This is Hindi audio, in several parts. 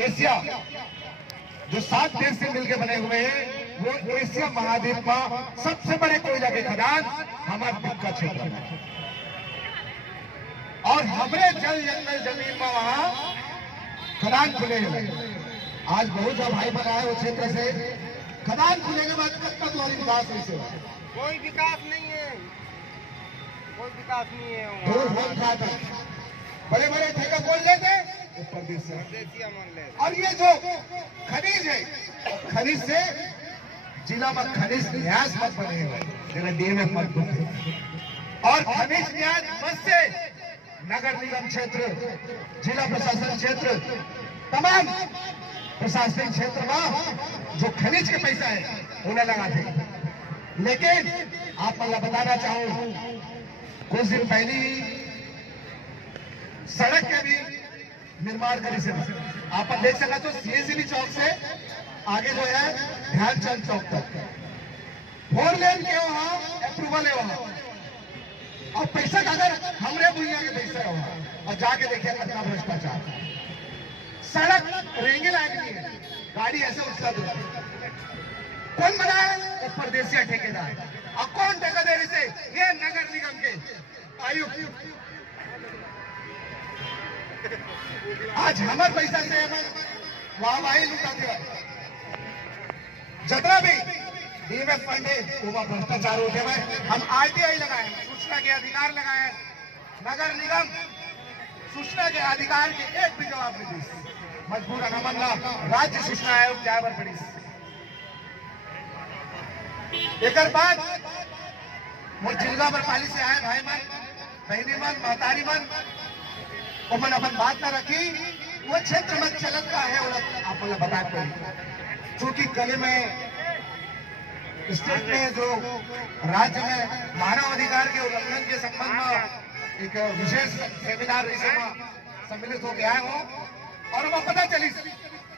एशिया जो 7 देश से मिलकर बने हुए हैं, वो एशिया महाद्वीप का सबसे बड़े कोयला के खदान हमारे द्वीप का क्षेत्र है। और हमारे जल जंगल जमीन में वहां खदान खुले हुए। आज बहुत सा भाई बनाए वो क्षेत्र से खदान खुले के बाद कब तक और विकास नहीं हुआ? कोई विकास नहीं है, कोई विकास नहीं है। बड़े बड़े ठेका बोल लेते और ये जो खनिज है, खनिज से जिला में खनिज न्यास मत बने हुए, जिला डीएमएफ मत बने, और खनिज न्यास मत से नगर निगम क्षेत्र, जिला प्रशासन क्षेत्र, तमाम प्रशासनिक क्षेत्र में जो खनिज के पैसा है उन्हें लगाते। लेकिन आप मैं बताना चाहूं, कुछ दिन पहले सड़क के भी निर्माण करी से आप देख सका तो सीएससी चौक से आगे जो है ध्यानचंद चौक तक 4 लेन के वहां अप्रूवल है वहां, और पैसा अगर हमरे भूया के पैसा है वहां, और जाके देखिए कितना भ्रष्टाचार। सड़क रेंगे लायक नहीं है, गाड़ी ऐसे उछला दो। कौन बनाया? वो परदेसी ठेकेदार। और कौन ठेकेदार से? ये नगर निगम के आयुक्त। आज हमारे पैसा से वहां वही लुटाते हैं। जितना भी डीएमएफ फंड है वो भ्रष्टाचार होते हुए हम आरटीआई लगाए, सूचना के अधिकार लगाए, नगर निगम सूचना के अधिकार के एक भी जवाब नहीं दी। मजबूर अनमन्ना राज्य सूचना आयोग जावर पड़ी। एक बाद वो जिलगा पर पाली से आए भाई मन, बहनी मन, महतारी मन, मन अपन बात न रखी। वो क्षेत्र में चलत का है आप बता पाए, चूंकि कल में स्टेट में जो राज्य में मानव अधिकार के उल्लंघन के संबंध में एक विशेष सेमिनार सम्मिलित होकर आए हो, और वो पता चली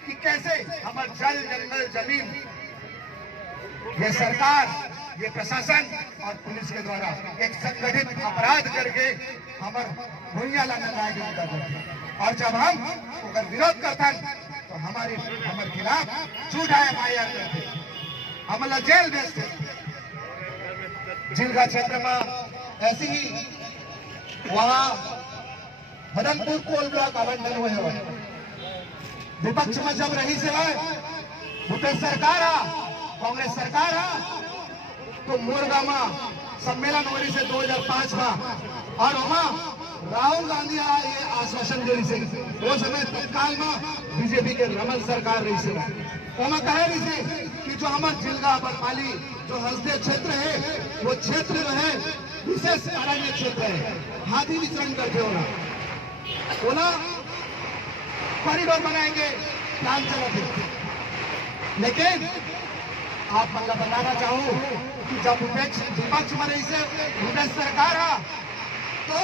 कि कैसे हमारे जल जंगल जमीन ये सरकार, ये प्रशासन और पुलिस के द्वारा एक संगठित अपराध करके हमारे भूया लगाए। और जब हम अगर विरोध करते तो हमारे खिलाफ झूठा FIR करते, हमला जेल भेजते। जिलगा क्षेत्र में ऐसी ही वहां भदनपुर कोल ब्लॉक आवंटन हुए हैं। विपक्ष में जब रही से भूपेश सरकार कांग्रेस सरकार तो मोरगा में सम्मेलन हो रही से 2005 में, और वहां राहुल गांधी ये आश्वासन दे रही से वो समय तत्काल में बीजेपी के रमन सरकार रही से वहां कह रही से कि जो हमारे जिलगा बरपाली जो हंसदे क्षेत्र है वो क्षेत्र जो है विशेष अरण्य क्षेत्र है, हाथी विचरण करते होना कॉरिडोर बनाएंगे, प्लान चलाते। लेकिन आप मतलब बताना चाहूं कि जब विपक्ष में रही से भूपेश सरकार तो